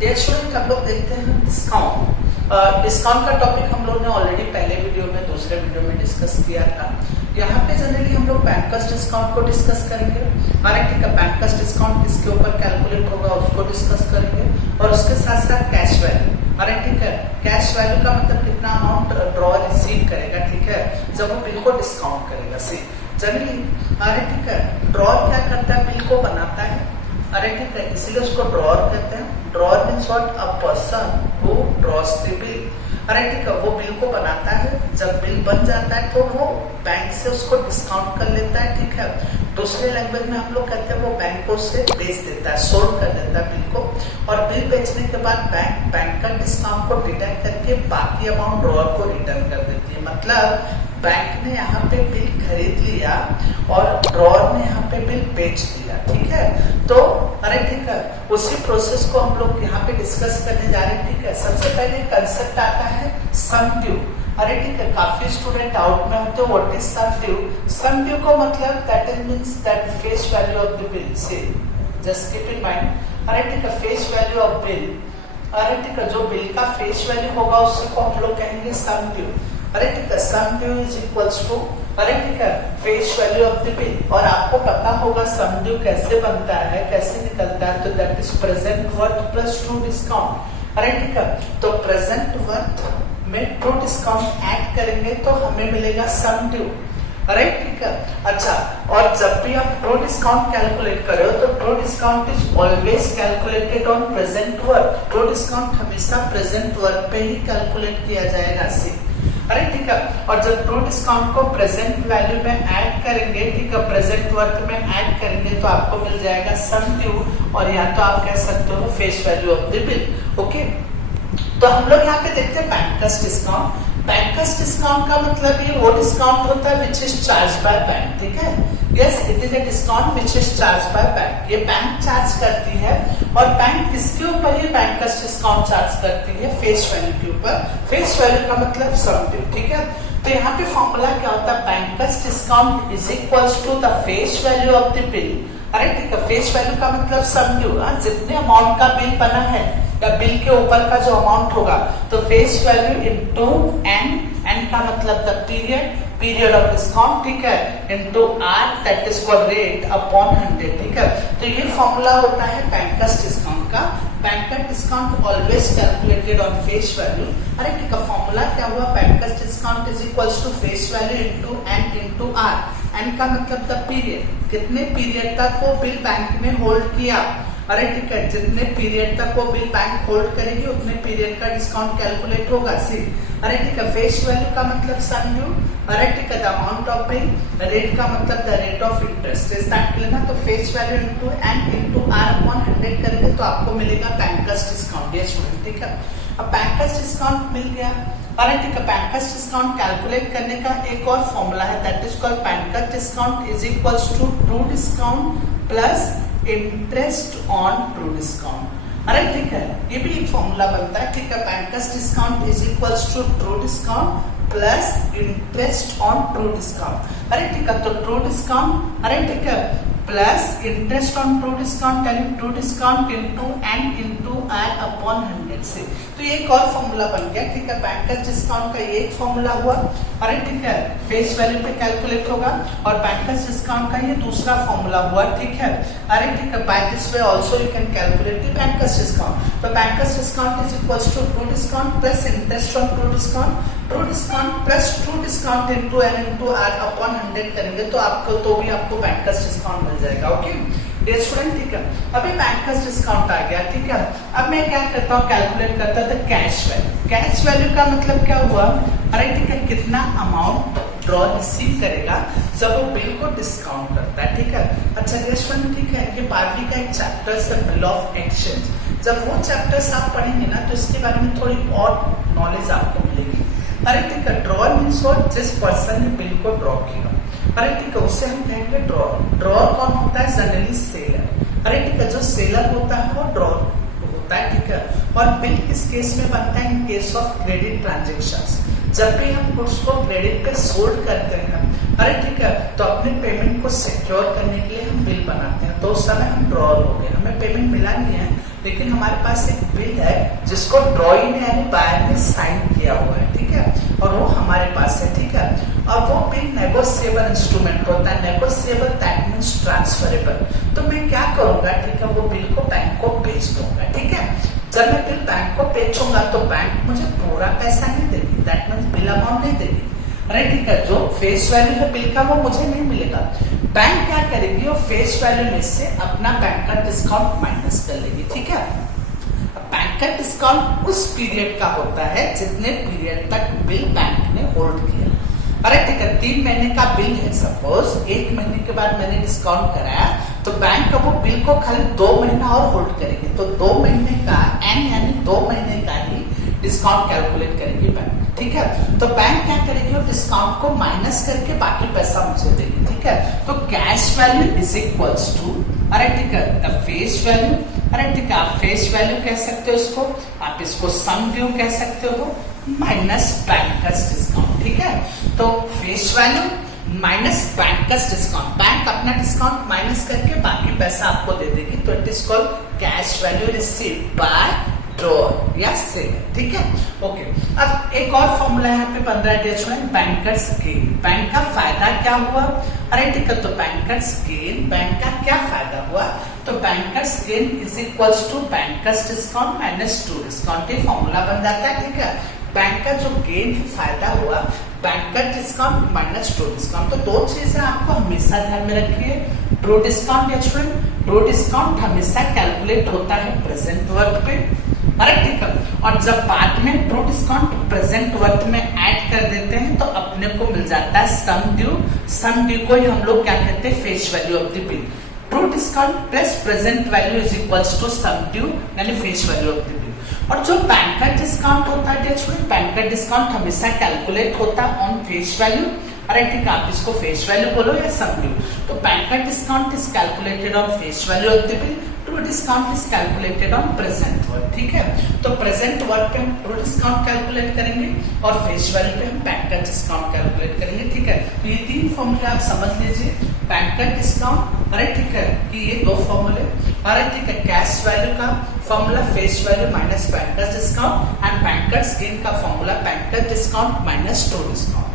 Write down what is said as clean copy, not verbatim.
Dear student, हम लोग देखते हैं डिस्काउंट। डिस्काउंट का टॉपिक हम लोग ने ऑलरेडी पहले वीडियो में, दूसरे वीडियो में डिस्कस किया था। यहाँ पे जनरली हम लोग बैंकर्स डिस्काउंट को डिस्कस करेंगे। अरे ठीक है, बैंकर्स डिस्काउंट किसके ऊपर कैलकुलेट होगा उसको डिस्कस करेंगे, और उसके साथ साथ कैश वैल्यू। अरे ठीक है, कैश वैल्यू का मतलब कितना अमाउंट ड्रॉ रिसीव करेगा, ठीक है, जब वो बिल को डिस्काउंट करेगा। सी जनरली अरे ठीक है, ड्रॉर क्या करता है, बिल को बनाता है। अरे ठीक है, इसीलिए उसको ड्रॉर कहते हैं। Drawer means what, a person who draws the bill. अरे ठीक है, वो बिल को बनाता है, जब बिल बन जाता है तो वो बैंक से उसको डिस्काउंट कर लेता है, ठीक है। दूसरे लैंग्वेज में हम लोग कहते हैं वो बैंक को से बेच देता है, सोल्ड कर देता है बिल को, और बिल बेचने के बाद बैंक का डिस्काउंट को डिडक्ट करके बाकी अमाउंट ड्रॉर को रिटर्न कर देती है। मतलब बैंक ने यहाँ पे बिल खरीद लिया और ड्रॉर ने यहाँ पे बिल बेच दिया, ठीक है। तो अरे ठीक है, उसी प्रोसेस को हम लोग यहाँ पे डिस्कस करने जा रहे हैं, ठीक है। सबसे पहले कंसेप्ट आता है सम ड्यू। अरे ठीक है, काफी स्टूडेंट डाउट में होते हैं what is sum due. Sum due को मतलब that is means that face value of the bill. So just keep in mind, अरे ठीक है, फेस वैल्यू ऑफ बिल। अरे ठीक है, जो बिल का फेस वैल्यू होगा उसी को हम लोग कहेंगे सम ड्यू। अरे ठीक है, सम ड्यू इज इक्वल्स टू, अरे ठीक है, face value of the bill. और आपको पता होगा सम ड्यू कैसे बनता है, कैसे निकलता है, तो that is present worth plus true discount. अरे ठीक है, तो प्रेजेंट वर्थ में ट्रू डिस्काउंट ऐड करेंगे तो हमें मिलेगा सम ड्यू। अरे ठीक है, अच्छा, और जब भी आप ट्रू डिस्काउंट कैलकुलेट करे हो तो true discount is always calculated on present worth. True discount हमेशा प्रेजेंट वर्थ पे ही कैलकुलेट किया जाएगा। सी अरे ठीक है, और जब ट्रू डिस्काउंट को प्रेजेंट वैल्यू में ऐड करेंगे, ठीक है, प्रेजेंट वर्थ में ऐड करेंगे तो आपको मिल जाएगा सम ड्यू, और या तो आप कह सकते हो face value of the bill. Okay, तो हम लोग यहाँ पे देखते हैं बैंकर्स डिस्काउंट। बैंकर्स डिस्काउंट का मतलब ये वो डिस्काउंट होता है which is charge by bank, ठीक है। Yes, it is a discount which is charge by bank. ये बैंक चार्ज करती है, और बैंक किसके ऊपर ये बैंकर्स डिस्काउंट चार्ज करती है, फेस वैल्यू के ऊपर। फेस वैल्यू का मतलब सम ड्यू, ठीक है। तो यहाँ पे फॉर्मूला क्या होता है, banker's discount is equals to the face value of the bill. अरे ठीक है, फेस वैल्यू का मतलब सम ड्यू, जितने अमाउंट का बिल बना है या बिल के ऊपर का जो अमाउंट होगा, तो फेस वैल्यू इनटू एन का मतलब द पीरियड ऑफ डिस्काउंट, ठीक है, into R that is for rate upon 100, ठीक है। तो ये फॉर्मूला होता है बैंकर्स डिस्काउंट का। Banker discount always calculated on face value. अरे ठीक है, फॉर्मूला क्या हुआ, banker's discount is equals to face value into N into R. N का मतलब द पीरियड, कितने पीरियड तक वो बिल बैंक ने होल्ड किया। अरे ठीक है, जितने पीरियड तक वो बिल बैंक होल्ड करेगी उतने पीरियड का डिस्काउंट कैलकुलेट होगा। सी अरे ठीक है, फेस वैल्यू का मतलब सम ड्यू। अरे ठीक है, the amount of bill. Rate का मतलब the rate of interest. Is that clear ना। तो face value into N into r upon 100 करेंगे तो आपको मिलेगा बैंकर्स डिस्काउंट। ये स्टूडेंट, ठीक है, अब बैंकर्स डिस्काउंट मिल गया। अरे ठीक है, बैंकर्स डिस्काउंट कैलकुलेट करने का एक और फॉर्मूला है, that is called banker's discount is equals to true discount plus interest on true discount. अरे ठीक है, ये भी एक फॉर्मूला बनता है, ठीक है। Banker's discount is equals to true discount plus interest on true discount. अरे ठीक है, तो ट्रू डिस्काउंट, अरे ठीक है, plus interest on true discount यानी true discount into N into r upon 100 से। तो ये एक और फॉर्मूला बन गया, ठीक है। बैंकर्स डिस्काउंट का ये एक फॉर्मूला हुआ। अरे ठीक है, फेस वैल्यू पे कैलकुलेट होगा, और बैंकर्स डिस्काउंट का ये दूसरा फॉर्मूला हुआ, ठीक है। अरे ठीक है, by this way also you can calculate the banker's discount. तो banker's discount is equals to true discount plus interest on true discount, true discount plus true discount into N into r upon 100 करेंगे तो आपको आपको bankers discount मिल जाएगा। Okay dear student, ठीक है, अभी bankers discount आ गया, ठीक है। अब मैं क्या करता हूँ, कैलकुलेट करता था कैश वैल्यू। कैश वैल्यू का मतलब क्या हुआ, अरे ठीक है, कितना अमाउंट ड्रॉ रिसीव करेगा जब वो बिल को डिस्काउंट करता है, ठीक है। अच्छा डियर स्टूडेंट, ठीक है, ये 12वीं का एक चैप्टर है बिल ऑफ एक्सचेंज। जब वो चैप्टर्स आप पढ़ेंगे ना तो इसके बारे में थोड़ी और नॉलेज आपको मिलेगी। अरे ठीक है, ड्रॉअर मीन्स व्हाट, जिस पर्सन ने बिल को ड्रॉ किया। अरे ठीक है, उससे हम कहेंगे ड्रॉअर। ड्रॉअर कौन होता है, जनरली सेलर। अरे ठीक है, जो सेलर होता है वो ड्रॉअर होता है, ठीक है। और बिल किस केस में बनता है, in case of credit transactions. जब भी हम गुड्स को क्रेडिट पे सोल्ड करते हैं, अरे ठीक है, तो अपने पेमेंट को सिक्योर करने के लिए हम बिल बनाते हैं, तो उस समय हम ड्रॉअर हो गए, हमें पेमेंट मिला नहीं है लेकिन हमारे पास एक बिल है जिसको ड्रॉइंग ने यानी बायर ने साइन किया हुआ है, ठीक है, और वो हमारे पास है, ठीक है। और वो बिल नेगोशिएबल इंस्ट्रूमेंट होता है, नेगोशिएबल दैट मींस ट्रांसफरेबल। तो मैं क्या करूंगा, ठीक है, वो बिल को बैंक को भेज दूंगा, ठीक है। जब मैं बिल बैंक को भेजूंगा तो बैंक मुझे पूरा पैसा नहीं देगी, दैट मींस बिल अमाउंट नहीं देगी, राइट, ठीक है। जो फेस वैल्यू है बिल का वो मुझे नहीं मिलेगा। बैंक क्या करेगी, वो फेस वैल्यू में से अपना बैंक का डिस्काउंट माइनस कर लेगी, ठीक है। बैंक का डिस्काउंट उस पीरियड का होता है जितने पीरियड तक बिल बैंक ने होल्ड किया, अरे ठीक है। 3 महीने का बिल है, सपोज 1 महीने के बाद मैंने डिस्काउंट कराया तो बैंक का वो बिल को खाली 2 महीना और होल्ड करेगी, तो 2 महीने का एन यानी 2 महीने का ही डिस्काउंट कैलकुलेट करेगी बैंक, ठीक है। तो बैंक क्या करेगी, वो डिस्काउंट को माइनस करके बाकी पैसा मुझे देगी, ठीक है। तो cash value is equals to, अरे ठीक है, द फेस वैल्यू, अरे ठीक है, आप फेस वैल्यू कह सकते हो इसको, आप इसको सम ड्यू कह सकते हो, माइनस बैंकर्स डिस्काउंट, ठीक है। तो face value minus banker's discount, bank अपना डिस्काउंट माइनस करके बाकी पैसा आपको दे देगी, तो it is called cash value received by drawer या सेलर, ठीक है, ओके। अब एक और फॉर्मूला यहाँ पे 15 डेज में, बैंकर्स गेन, बैंक का फायदा क्या हुआ, अरे ठीक है, तो बैंकर्स गेन, बैंक का क्या फायदा हुआ, तो banker's gain is equals to banker's discount minus true discount, ये फॉर्मूला बन जाता है, ठीक है। बैंक का जो गेन है, फायदा हुआ, banker discount minus true discount, तो 2 चीजें आपको हमेशा ध्यान में रखिए। ट्रू डिस्काउंट या स्टूडेंट, ट्रू डिस्काउंट हमेशा कैलकुलेट होता है प्रेजेंट वर्थ पे, अरे ठीक है, और जब बाद में ट्रू डिस्काउंट प्रेजेंट वर्थ में ऐड कर देते हैं तो अपने को मिल जाता है सम ड्यू, सम ड्यू को ही हम लोग क्या कहते हैं, face value of the bill. True discount plus present value is equals to sum due यानी face value of the bill. और जो बैंकर डिस्काउंट होता है, बैंकर डिस्काउंट हमेशा कैलकुलेट होता है ऑन फेस वैल्यू, अरे ठीक है, आप इसको फेस वैल्यू बोलो या सम ड्यू, तो banker discount is calculated on face value of the bill, true discount is calculated on present worth, ठीक है। तो प्रेजेंट वर्थ पे हम ट्रू डिस्काउंट कैलकुलेट करेंगे और फेस वैल्यू पे हम बैंकर डिस्काउंट कैलकुलेट करेंगे, ठीक है। तो ये 3 फॉर्मूले आप समझ लीजिए, बैंकर डिस्काउंट, अरे ठीक है, कि ये 2 फॉर्मूले, अरे ठीक है, कैश वैल्यू का formula face value minus banker's discount and banker's gain का formula banker discount minus true discount.